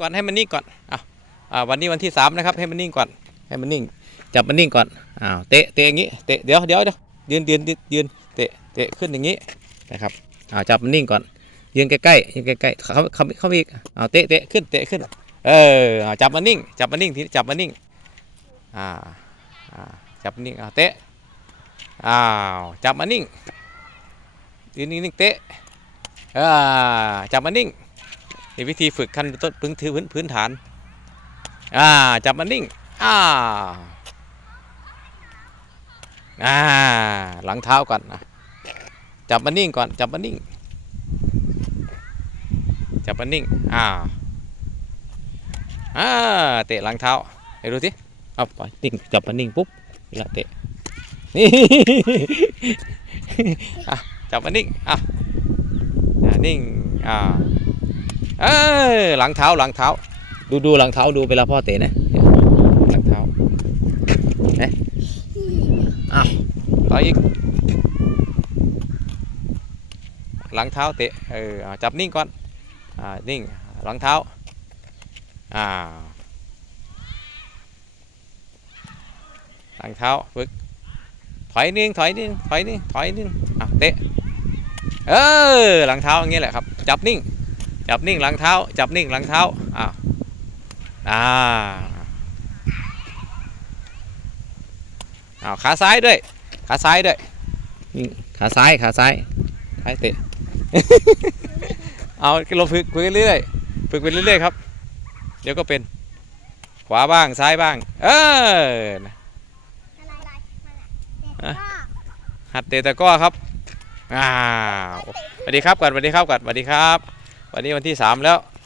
ก่อนให้มันนิ่งก่อนอะอ่าวันนี้วันที่สามนะครับให้มันนิ่งก่อนให้มันนิ่ง จับมันนิ่งก่อนอ้าวเตะเตะอย่างงี้เตะเดี๋ยวเดี๋ยวเดี๋ยวยืนยืนยืนเตะเตะขึ้นอย่างงี้นะครับอ้าวจับมันนิ่งก่อน ยืนใกล้ๆยืนใกล้ๆเขาเขาเขาไปอีกอ้าวเตะเตะขึ้นเตะขึ้น เออจับมันนิ่ง จับมันนิ่งทีจับมันนิ่งอ่าอ่าจับมันนิ่งอ้าวเตะอ้าวจับมันนิ่งยืนนิ่งเตะอ่าจับมันนิ่ง นี่วิธีฝึกขั้นต้นพื้นพื้นพื้นฐาน อ่า จับมันนิ่ง อ่า อ่า หลังเท้าก่อนนะจับมันนิ่งก่อน จับมันนิ่ง จับมันนิ่ง อ่า อ่า เตะหลังเท้าให้ดูสิเอาไปนิ่ง จับมันนิ่งปุ๊บละเตะ นี่จับมันนิ่ง อะนิ่ง อ่า เออหลังเท้าหลังเท้า ดูดูหลังเท้าดูเวลาพ่อเตะนะหลังเท้าเอ๊ะอ้าวต่ออีก หลังเท้าเตะเออจับนิ่งก่อนอ่านิ่งหลังเท้าอ่าหลังเท้าฝึกถอยนิดนึงถอยนิดนึงถอยนิดนึงถอยนิดนึงอะเตะเออหลังเท้าอย่างเงี้แหละครับ จับนิ่ง จับนิ่งหลังเท้า จับนิ่งหลังเท้าอ้าวอ่าอ้าวขาซ้ายด้วย ขาซ้ายด้วยนี่ขาซ้ายขาซ้ายซ้ายเตะเอาเราฝึกฝึกไปเรื่อยๆฝึกไปเรื่อยๆครับ เดี๋ยวก็เป็นขวาบ้างซ้ายบ้าง เออนะอะไรหัดเตะตะกร้อครับอ้าวสวัสดีครับก่อนสวัสดีครับก่อนสวัสดีครับ วันนี้วันที่สามแล้ว